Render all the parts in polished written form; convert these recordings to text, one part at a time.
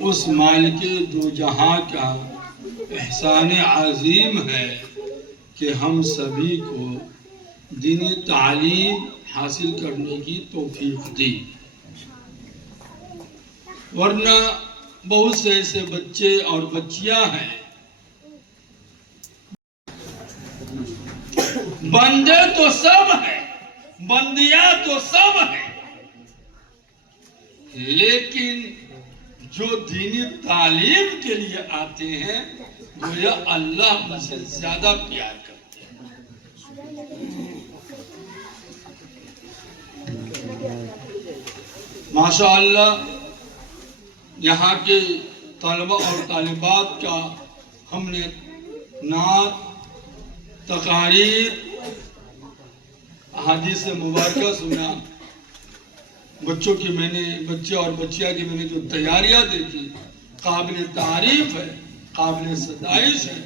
اس مالک دو جہاں کا احسان عظیم ہے کہ ہم سبھی کو دینی تعلیم حاصل کرنے کی توفیق دی، ورنہ بہت سے ایسے بچے اور بچیاں ہیں، بندے تو سب ہیں، بندیاں تو سب ہیں، لیکن جو دینی تعلیم کے لیے آتے ہیں گویا اللہ مجھ سے زیادہ پیار کرتے ہیں۔ ماشاءاللہ یہاں کے طلبہ اور طالبات کا ہم نے نعت، تقاریر، احادیث مبارکہ سنا، بچے اور بچیاں کی میں نے جو تیاریاں دیکھی قابل تعریف ہے، قابل ستائش ہے،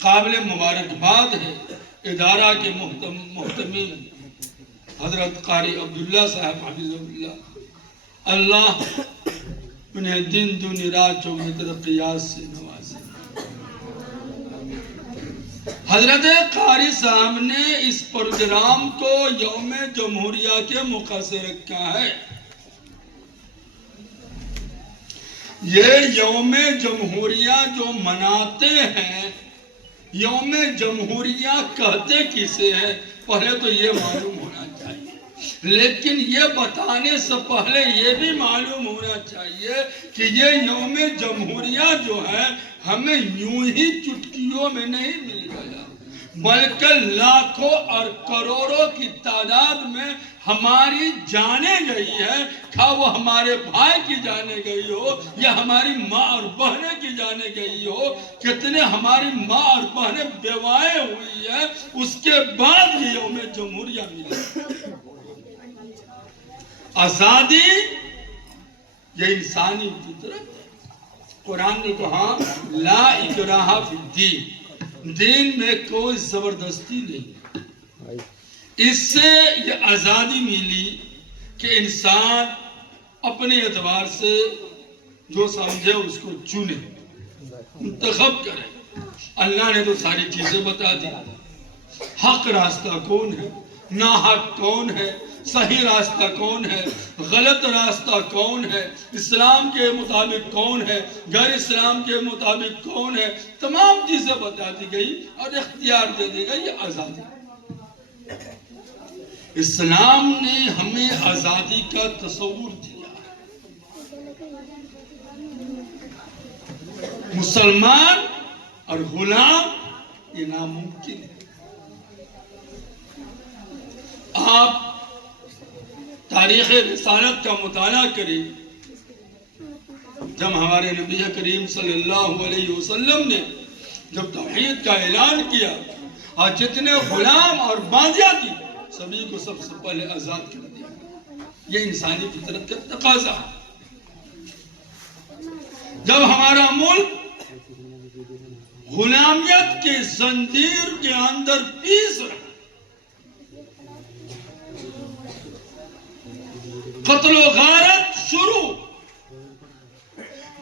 قابل مبارکباد ہے۔ ادارہ کے محتمل حضرت قاری عبداللہ صاحب حفظہ اللہ، اللہ انہیں دن دنیا رات چوگنی ترقیات سے نوازے۔ حضرت قاری صاحب نے اس پروگرام کو یوم جمہوریہ کے موقع سے رکھا ہے۔ یہ یوم جمہوریہ جو مناتے ہیں، یوم جمہوریہ کہتے کسے ہیں پہلے تو یہ معلوم ہونا چاہیے، لیکن یہ بتانے سے پہلے یہ بھی معلوم ہونا چاہیے کہ یہ یوم جمہوریہ جو ہے ہمیں یوں ہی چٹکیوں میں نہیں مل گیا، بلکہ لاکھوں اور کروڑوں کی تعداد میں ہماری جانیں گئی ہے، خواہ وہ ہمارے بھائی کی جانے گئی ہو یا ہماری ماں اور بہنیں کی جانے گئی ہو، کتنے ہماری ماں اور بہنیں بیوائیں ہوئی ہیں، اس کے بعد یہ یوم جمہوریہ ملی۔ آزادی یہ انسانی فطرت ہے۔ قرآن نے کہا لا اکراہ فی الدین، دین میں کوئی زبردستی نہیں۔ اس سے یہ آزادی ملی کہ انسان اپنے اعتبار سے جو سمجھے اس کو چنے، منتخب کرے۔ اللہ نے تو ساری چیزیں بتا دی، حق راستہ کون ہے، ناحق کون ہے، صحیح راستہ کون ہے، غلط راستہ کون ہے، اسلام کے مطابق کون ہے، غیر اسلام کے مطابق کون ہے، تمام چیزیں بتا دی گئی اور اختیار دے دی گئی، یہ آزادی۔ اسلام نے ہمیں آزادی کا تصور دیا۔ مسلمان اور غلام یہ ناممکن ہے۔ آپ تاریخ رسالت کا مطالعہ کریں، جب ہمارے نبی کریم صلی اللہ علیہ وسلم نے جب توحید کا اعلان کیا اور جتنے غلام اور باندیاں تھی سبھی کو سب سے پہلے آزاد کر دیا، یہ انسانی فطرت کا تقاضا ہے۔ جب ہمارا ملک غلامیت کے زنجیر کے اندر پیس رہا، قتل و غارت شروع،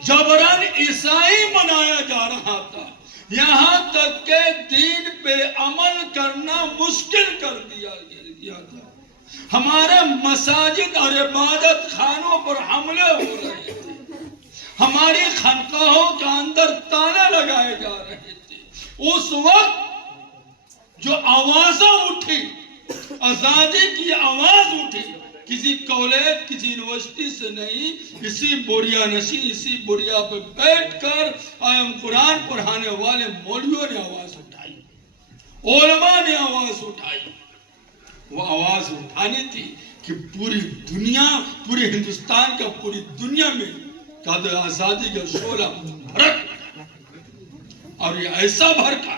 جبران عیسائی بنایا جا رہا تھا، یہاں تک کہ دین پہ عمل کرنا مشکل کر دیا گیا تھا، ہمارے مساجد اور عبادت خانوں پر حملے ہو رہے تھے، ہماری خانقاہوں کے اندر تالے لگائے جا رہے تھے۔ اس وقت جو آوازیں اٹھی، آزادی کی آواز اٹھی، کسی کالج کسی یونیورسٹی سے نہیں، اسی بوریا نشی اسی بوریا پہ بیٹھ کر قرآن پڑھانے والے مولویوں نے آواز اٹھائی، علماء نے آواز اٹھائی۔ وہ آواز اٹھانی تھی کہ پوری دنیا، پورے ہندوستان کا پوری دنیا میں قدر آزادی کا شعلہ بھڑک، اور یہ ایسا بھڑکا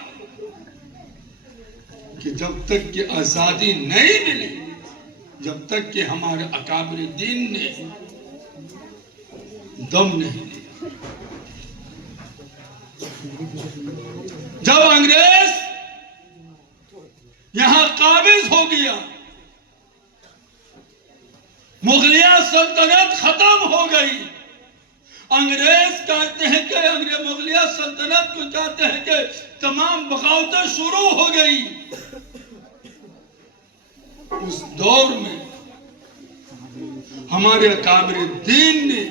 کہ جب تک کہ آزادی نہیں ملی، جب تک کہ ہمارے اکابر دین نے دم نہیں لیا۔ جب انگریز یہاں قابض ہو گیا، مغلیہ سلطنت ختم ہو گئی، انگریز کہتے ہیں کہ انگریز مغلیہ سلطنت کو کہتے ہیں کہ تمام بغاوتیں شروع ہو گئی. اس دور میں ہمارے اکابر دین نے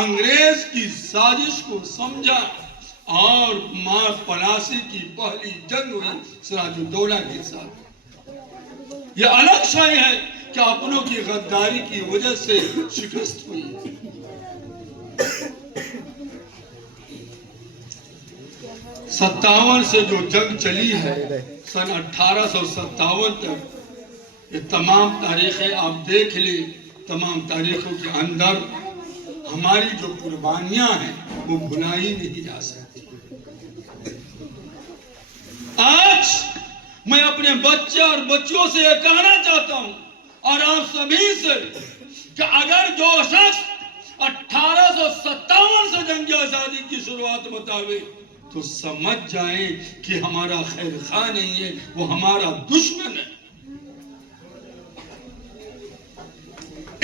انگریز کی سازش کو سمجھا اور مار پلاسی کی پہلی جنگ ہوئی سراج الدولہ کے ساتھ. یہ الگ شے ہے کہ اپنوں کی غداری کی وجہ سے شکست ہوئی. 57 سے جو جنگ چلی ہے سن 1857 تک، یہ تمام تاریخیں آپ دیکھ لیں. تمام تاریخوں کے اندر ہماری جو قربانیاں ہیں وہ بھلائی نہیں جا سکتی. آج میں اپنے بچے اور بچیوں سے یہ کہنا چاہتا ہوں اور آپ سبھی سے کہ اگر جو شخص 1857 سے جنگ آزادی کی شروعات بتاوے تو سمجھ جائیں کہ ہمارا خیر خواہ نہیں ہے، وہ ہمارا دشمن ہے.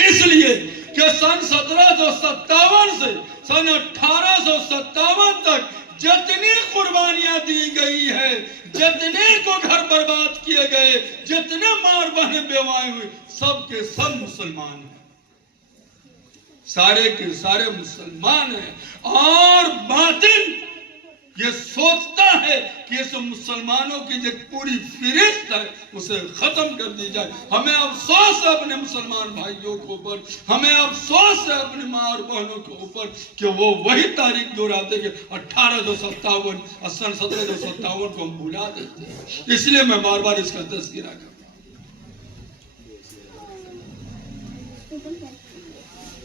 اس لیے کہ سن 1757 سے سن 1857 تک جتنی قربانیاں دی گئی ہے، جتنے کو گھر برباد کیے گئے، جتنے مار بہنیں بیوائیں ہوئی، سب کے سب مسلمان ہیں. سارے کے سارے مسلمان ہیں. اور باطل یہ سوچتا ہے کہ اس مسلمانوں کی جو پوری فہرست ہے اسے ختم کر دی جائے. ہمیں افسوس ہے اپنے مسلمان بھائیوں کے اوپر، ہمیں افسوس ہے اپنے ماں اور بہنوں کے اوپر کہ وہ وہی تاریخ دہراتے کہ 1857 اور سن 1757 کو ہم بھلا دیتے ہیں. اس لیے میں بار بار اس کا تذکرہ کرتا ہوں.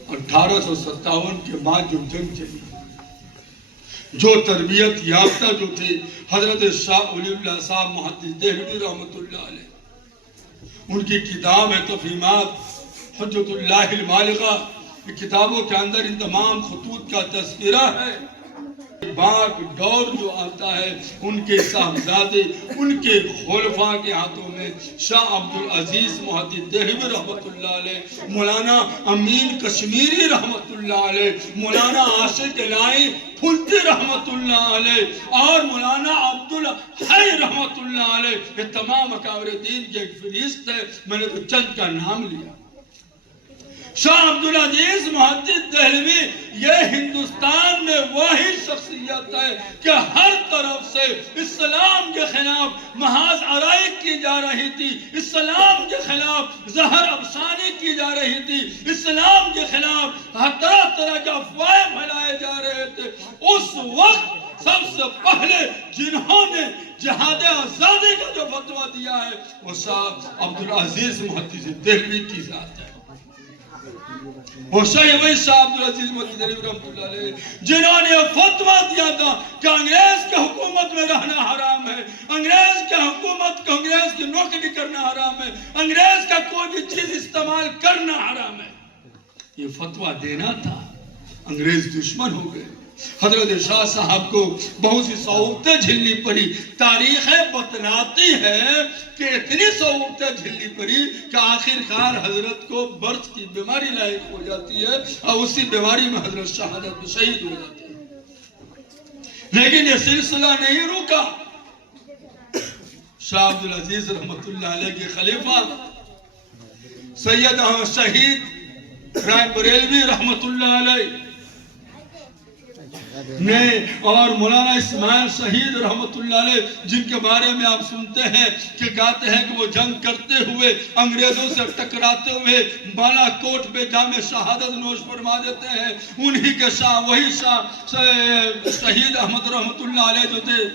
1857 کے بعد جو جنگ چلی، جو تربیت یافتہ جو تھے حضرت شاہ ولی اللہ صاحب محدث دہلوی رحمت اللہ علیہ، ان کی کتاب ہے تفہیمات حجت اللہ البالغہ. کتابوں کے اندر ان تمام خطوط کا تذکرہ ہے. باغ دور جو آتا ہے ان کے صاحبزادے، ان کے خلفاء کے ہاتھوں میں شاہ عبدالعزیز محدث دہلوی رحمت اللہ علیہ، مولانا امین کشمیری رحمت اللہ علیہ، مولانا عاشق الہی پھلتی رحمت اللہ علیہ اور مولانا عبدالحی رحمت اللہ علیہ، یہ تمام اکابر دین کی ایک فہرست ہے. میں نے تو چند کا نام لیا. شاہ عبدالعزیز محدث دہلوی یہ ہندوستان میں وہی شخصیت ہے کہ ہر طرف سے اسلام کے خلاف محاذ آرائی کی جا رہی تھی، اسلام کے خلاف زہر افشانی کی جا رہی تھی، اسلام کے خلاف ہر طرح طرح کے افواہیں پھیلائے جا رہے تھے. اس وقت سب سے پہلے جنہوں نے جہاد آزادی کا جو فتویٰ دیا ہے وہ شاہ عبدالعزیز محدث دہلوی کی ذات ہے. وہ وہی شاہ عبدالعزیز محدث دہلوی رحمت اللہ علیہ جنہوں نے فتویٰ دیا تھا کہ انگریز کے حکومت میں رہنا حرام ہے، انگریز کے حکومت کو انگریز کی نوکری کرنا حرام ہے، انگریز کا کوئی بھی چیز استعمال کرنا حرام ہے. یہ فتویٰ دینا تھا. انگریز دشمن ہو گئے. حضرت شاہ صاحب کو بہت سی صعوبتیں جھیلنی پڑی. تاریخیں بتلاتی ہے کہ اتنی صعوبتیں جھیلنی پڑی کہ آخر کار حضرت کو برس کی بیماری لاحق ہو جاتی ہے اور اسی بیماری میں حضرت شہادت شہید ہو جاتے ہیں. لیکن یہ سلسلہ نہیں رکا. شاہ عبدالعزیز رحمت اللہ علیہ کے خلیفہ سید احمد شہید رائے بریلوی رحمت اللہ علیہ نے اور مولانا اسماعیل شہید رحمت اللہ علیہ جن کے بارے میں آپ سنتے ہیں کہ کہتے ہیں کہ وہ جنگ کرتے ہوئے انگریزوں سے ٹکراتے ہوئے بالا کوٹ پہ جامِ شہادت نوش فرما دیتے ہیں. انہی کے شاہ وہی شاہ شہید احمد رحمت اللہ علیہ جو تھے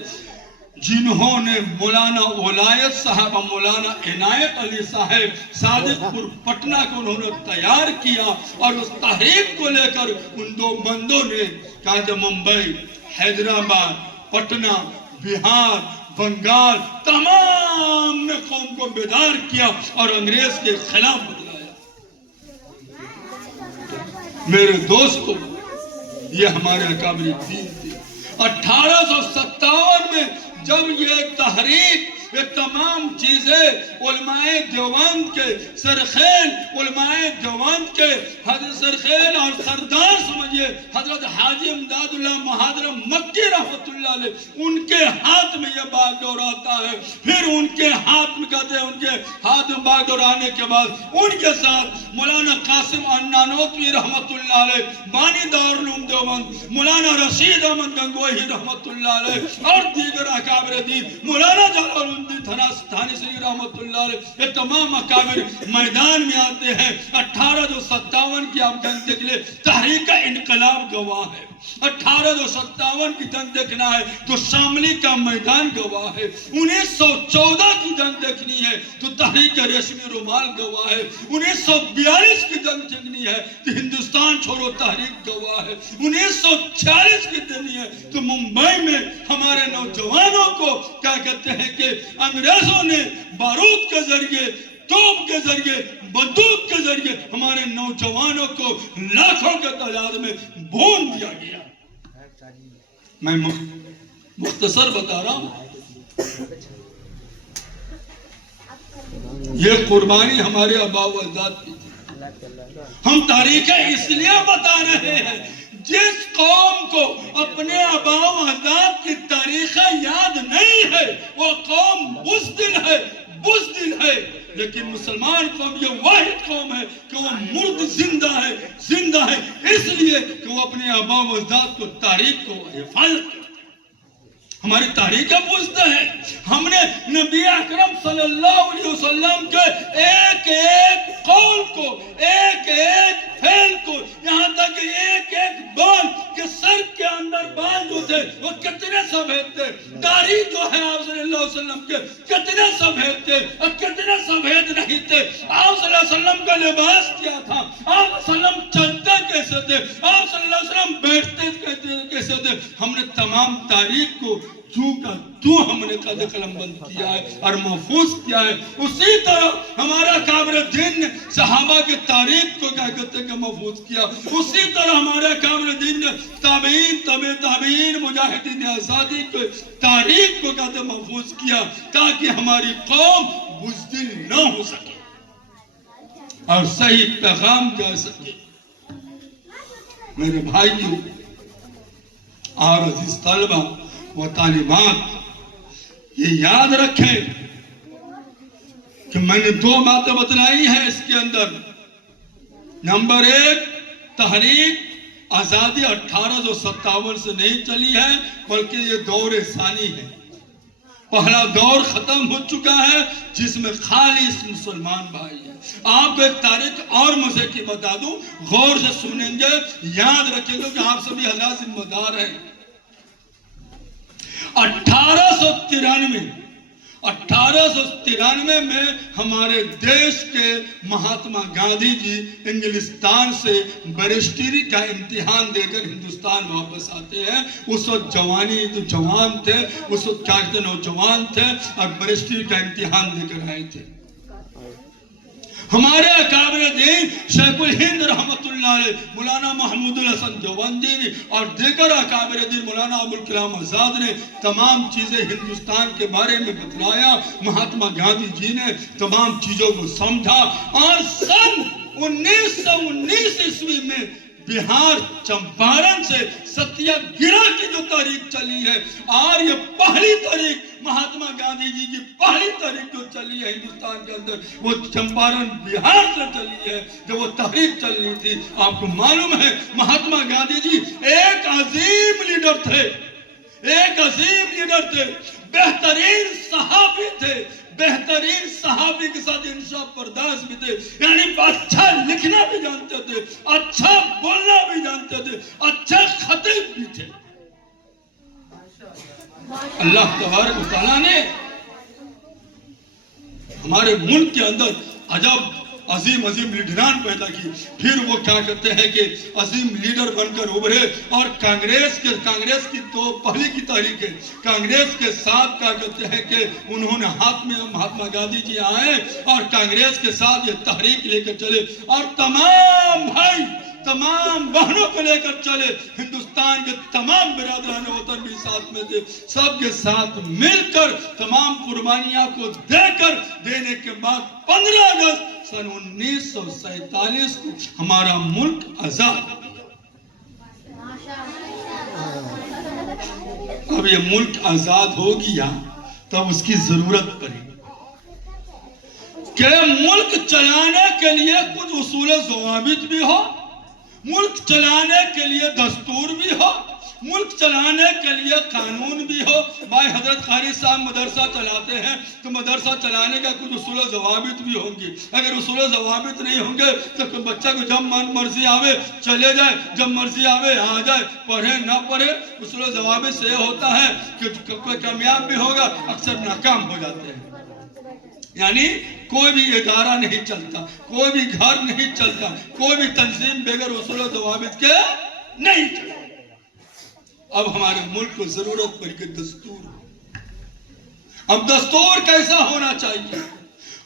جنہوں نے مولانا ولایت صاحب اور مولانا عنایت علی صاحب صادق پور پٹنہ کو انہوں نے تیار کیا اور اس تحریک کو لے کر ان دو بندوں نے کہا ممبئی، حیدرآباد، پٹنہ، بہار، بنگال تمام نے قوم کو بیدار کیا اور انگریز کے خلاف بدلایا. میرے دوستو یہ ہمارے اکابر دین تھے. 1857 میں جب یہ تحریک یہ تمام چیزیں علماء دیوبند کے سرخیل علماء دیوبند کے حضرت سرخیل اور سردار سمجھئے حضرت حاجی امداد اللہ محاضرم مکی رحمت اللہ علیہ ان کے ہاتھ میں یہ باغ ڈور آتا ہے. پھر ان کے ہاتھ میں کہتے ہیں ان کے ہاتھ میں باغ ڈور آنے کے بعد ان کے ساتھ مولانا قاسم انانوتوی رحمت اللہ علیہ بانی دارالعلوم دیوبند، مولانا رشید احمد گنگوہی رحمت اللہ علیہ اور دیگر اکابر دین، مولانا جلال الدین تھانیسری رحمت اللہ علیہ، یہ تمام اکابر میدان میں آتے ہیں. 1857 کی آپ جنگ دیکھ لیں، تحریک انقلاب گواہ ہے. 1857 کی جنگ دیکھنا ہے تو شاملی کا میدان گواہ ہے. 1914 کی جنگ دیکھنی ہے تو تحریک ریشمی رومال گواہ ہے. 1942 کی جنگ دیکھنی ہے تو ہندوستان چھوڑو تحریک گواہ ہے. 1946 کی دیکھنی ہے تو ممبئی میں ہمارے نوجوانوں کو کیا کہتے ہیں کہ انگریزوں نے بارود کے ذریعے، توپ کے ذریعے، بندوق کے ذریعے ہمارے نوجوانوں کو لاکھوں کے تعداد میں بھون دیا گیا. میں مختصر بتا رہا ہوں، یہ قربانی ہمارے آباء و اجداد کی تھی. ہم تاریخیں اس لیے بتا رہے ہیں جس قوم کو اپنے آباء و اجداد کی تاریخیں یاد نہیں ہے وہ قوم بزدل ہے، بزدل ہے. لیکن مسلمان قوم یہ واحد قوم ہے کہ وہ مرد زندہ ہے، زندہ ہے اس لیے کہ وہ اپنے آباء و اجداد کو تاریخ کو حفاظت کرتے ہیں. ہماری تاریخیں پوچھتے ہیں. ہم نے نبی اکرم صلی اللہ علیہ وسلم کے ایک ایک قول کو، ایک ایک فعل کو، یہاں تک کہ ایک ایک بال کے سر کے اندر بال جو تھے وہ کتنے سفید تھے، داڑھی جو ہے آپ صلی اللہ علیہ وسلم کے کتنے سفید تھے اور کتنے سفید نہیں تھے. آپ صلی اللہ علیہ وسلم کا لباس کیا تھا، آپ صلی اللہ علیہ وسلم چلتے کیسے تھے، آپ صلی اللہ علیہ وسلم بیٹھتے کیسے تھے. ہم نے تمام تاریخ کو تو کا تو ہم نے قد قلم بند کیا ہے اور محفوظ کیا ہے. اسی طرح ہمارا کابر دین نے صحابہ کے تاریخ کو کیا کہتے ہیں کہ محفوظ کیا. اسی طرح ہمارا کابر دین نے تابعین، تبع تابعین، مجاہدین آزادی کو تاریخ کو کہتے ہیں محفوظ کیا تاکہ ہماری قوم بزدل نہ ہو سکے اور صحیح پیغام جا سکے. میرے بھائیوں اور عزیز طلبہ و طالبات، یہ یاد رکھیں کہ میں نے دو باتیں بتلائی ہیں اس کے اندر. نمبر ایک، تحریک آزادی 1857 سے نہیں چلی ہے بلکہ یہ دور ثانی ہے. پہلا دور ختم ہو چکا ہے جس میں خالص مسلمان بھائی ہیں. آپ کو ایک تاریخ اور مزے کی بتا دوں، غور سے سنیں گے، یاد رکھیں گے کہ آپ سبھی حضرات ذمہ دار ہیں. 1893 میں ہمارے دیش کے مہاتما گاندھی جی انگلستان سے بیرسٹری کا امتحان دے کر ہندوستان واپس آتے ہیں. اس وقت جوان تھے، اس وقت کیا کہتے نوجوان تھے اور بیرسٹری کا امتحان دے کر آئے تھے. ہمارے اکابر دین شیخ الہند رحمت اللہ علیہ، مولانا محمود الحسن دیوبندی اور دیگر اکابر دین، مولانا ابوالکلام آزاد نے تمام چیزیں ہندوستان کے بارے میں بتلایا. مہاتما گاندھی جی نے تمام چیزوں کو سمجھا اور سن 1919 عیسوی میں بہار چمپارن سے ستیہ گرہ کی جو تاریخ چلی ہے اور یہ پہلی تاریخ مہاتما گاندھی جی کی پہلی تاریخ جو چلی ہے ہندوستان کے اندر وہ چمپارن بہار سے چلی ہے جب وہ تحریک چلنی تھی. آپ کو معلوم ہے مہاتما گاندھی جی ایک عظیم لیڈر تھے، ایک عظیم لیڈر تھے، بہترین صحافی تھے، بہترین صحافی کے ساتھ انصاف پرداز بھی تھے. یعنی اچھا لکھنا بھی جانتے تھے، اچھا بولنا بھی جانتے تھے، اچھا خطیب بھی تھے. اللہ تبارک و تعالیٰ نے ہمارے ملک کے اندر عجب عظیم لیڈران پیدا کی. پھر وہ کیا کہتے ہیں کہ عظیم لیڈر بن کر ابھرے اور کانگریس کی تو پہلی کی تاریخ ہے. کانگریس کے ساتھ کیا کہتے ہیں کہ انہوں نے ہاتھ میں مہاتما گاندھی جی آئے اور کانگریس کے ساتھ یہ تحریک لے کر چلے اور تمام بھائی، تمام بہنوں کو لے کر چلے، ہندوستان کے تمام برادران وطن بھی ساتھ میں تھے، سب کے ساتھ مل کر تمام قربانیاں کو دے کر دینے کے بعد 15 اگست سن 1947 کو ہمارا ملک آزاد۔ اب یہ ملک آزاد ہو گیا تب اس کی ضرورت پڑی کہ ملک چلانے کے لیے کچھ اصول و ضوابط بھی ہو، ملک چلانے کے لیے دستور بھی ہو، ملک چلانے کے لیے قانون بھی ہو۔ بھائی حضرت قاری صاحب مدرسہ چلاتے ہیں تو مدرسہ چلانے کا کچھ اصول و ضوابط بھی ہوں گے، اگر اصول و ضوابط نہیں ہوں گے تو بچہ کو جب مرضی آوے چلے جائے، جب مرضی آوے آ جائے، پڑھے نہ پڑھے۔ اصول و ضوابط سے یہ ہوتا ہے کہ کوئی کامیاب بھی ہوگا، اکثر ناکام ہو جاتے ہیں۔ یعنی کوئی بھی ادارہ نہیں چلتا، کوئی بھی گھر نہیں چلتا، کوئی بھی تنظیم بغیر اصول و ضوابط کے نہیں چلتا۔ اب ہمارے ملک کو ضرورت پڑی کہ دستور ہو۔ اب دستور کیسا ہونا چاہیے،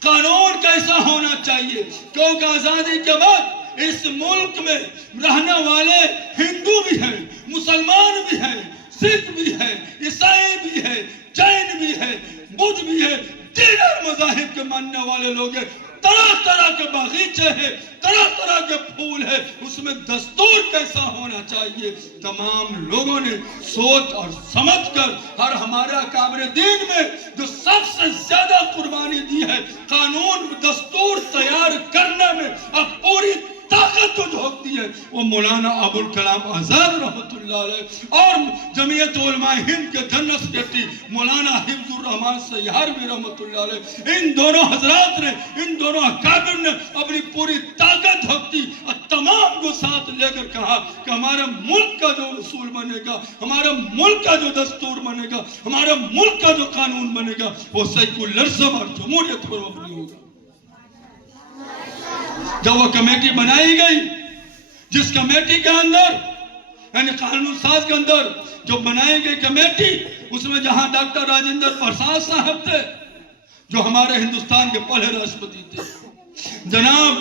قانون کیسا ہونا چاہیے، کیونکہ آزادی کے بعد اس ملک میں رہنے والے ہندو بھی ہیں، مسلمان بھی ہیں، سکھ بھی ہیں، عیسائی بھی ہیں، جین بھی ہیں، بدھ بھی ہیں، دیگر مذاہب کے ماننے والے لوگ ہیں، طرح طرح کے باغیچے ہیں، طرح طرح کے پھول ہیں۔ اس میں دستور کیسا ہونا چاہیے، تمام لوگوں نے سوچ اور سمجھ کر، اور ہمارے اکابر دین میں جو سب سے زیادہ قربانی دی ہے قانون دستور تیار کرنے میں، اب پوری طاقت کو جھونک دی ہے، وہ مولانا ابوالکلام آزاد رحمۃ اللہ علیہ اور جمعیت علماء ہند کے جنرل سیکرٹری مولانا حفظ الرحمان سیہروی رحمۃ اللہ علیہ، ان دونوں حضرات نے، ان دونوں اکابر نے اپنی پوری طاقت جھونک دی اور تمام کو ساتھ لے کر کہا کہ ہمارے ملک کا جو اصول بنے گا، ہمارے ملک کا جو دستور بنے گا، ہمارے ملک کا جو قانون بنے گا، وہ سیکولرزم اور جمہوریت پر مبنی ہوگا۔ جب وہ کمیٹی بنائی گئی، جس کمیٹی کے اندر یعنی قانون ساز کے اندر جو بنائی گئی کمیٹی، اس میں جہاں ڈاکٹر راجندر پرساد صاحب تھے جو ہمارے ہندوستان کے پہلے راشٹرپتی تھے، جناب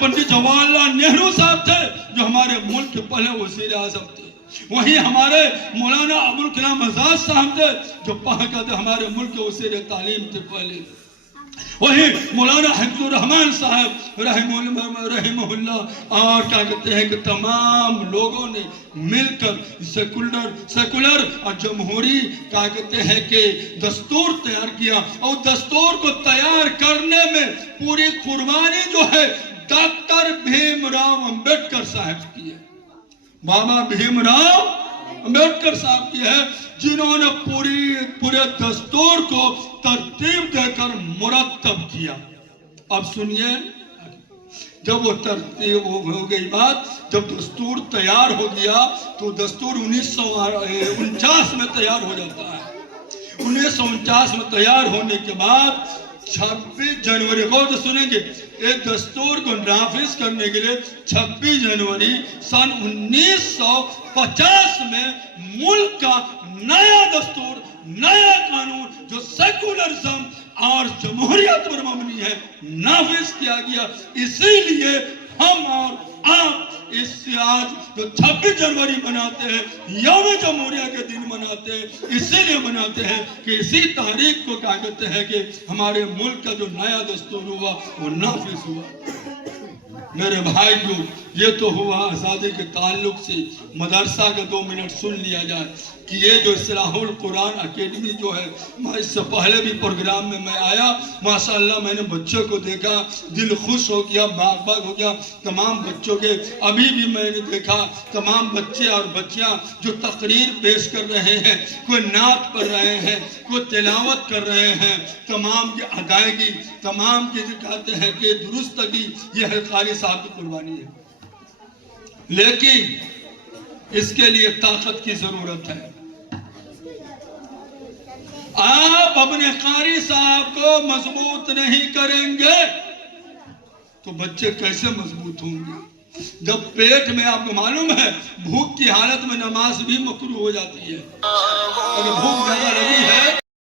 پنڈت جواہر لال نہرو صاحب تھے جو ہمارے ملک کے پہلے وزیر اعظم تھے، وہی ہمارے مولانا ابوالکلام آزاد صاحب تھے جو ہمارے ملک کے وزیر تعلیم تھے پہلے، وہی مولانا حفظ الرحمان صاحب رحمہ اللہ، اور کیا کہتے ہیں کہ تمام لوگوں نے مل کر سیکولر اور جمہوری کیا کہتے ہیں کہ دستور تیار کیا، اور دستور کو تیار کرنے میں پوری قربانی جو ہے ڈاکٹر بھیم راؤ امبیڈکر صاحب کی ہے، بابا بھیم راؤ امبیڈکر صاحب کی ہے، جنہوں نے پورے دستور کو ترتیب دے کر مرتب کیا۔ اب سنیے، جب وہ ترتیب ہو گئی بات، جب دستور تیار ہو گیا تو دستور 1949 میں تیار ہو جاتا ہے۔ 1949 میں تیار ہونے کے بعد 26 جنوری کو جو سنیں گے، ایک دستور کو نافذ کرنے کے لیے 26 جنوری سن 1950 میں ملک کا نیا دستور، نیا قانون جو سیکولرزم اور جمہوریت پر مبنی ہے نافذ کیا گیا۔ اسی لیے ہم اور آپ اس سے آج جو 26 جنوری مناتے ہیں، یوم جمہوریہ کے دن مناتے ہیں، اسی لیے مناتے ہیں کہ اسی تاریخ کو کہا کہتے ہیں کہ ہمارے ملک کا جو نیا دستور ہوا وہ نافذ ہوا۔ میرے بھائیو، یہ تو ہوا آزادی کے تعلق سے۔ مدرسہ کا 2 منٹ سن لیا جائے کہ یہ جو اصلاح القرآن اکیڈمی جو ہے، میں اس سے پہلے بھی پروگرام میں آیا، ماشاءاللہ میں نے بچوں کو دیکھا، دل خوش ہو گیا، باغ ہو گیا تمام بچوں کے۔ ابھی بھی میں نے دیکھا تمام بچے اور بچیاں جو تقریر پیش کر رہے ہیں، کوئی نعت پڑھ رہے ہیں، کوئی تلاوت کر رہے ہیں، تمام کی ادائیگی، تمام کی جو کہتے ہیں کہ درستگی، یہ ہے قاری صاحب کی قربانی ہے۔ لیکن اس کے لیے طاقت کی ضرورت ہے۔ آپ اپنے قاری صاحب کو مضبوط نہیں کریں گے تو بچے کیسے مضبوط ہوں گے؟ جب پیٹ میں، آپ کو معلوم ہے بھوک کی حالت میں نماز بھی مکروہ ہو جاتی ہے، اگر بھوک زیادہ لگی ہے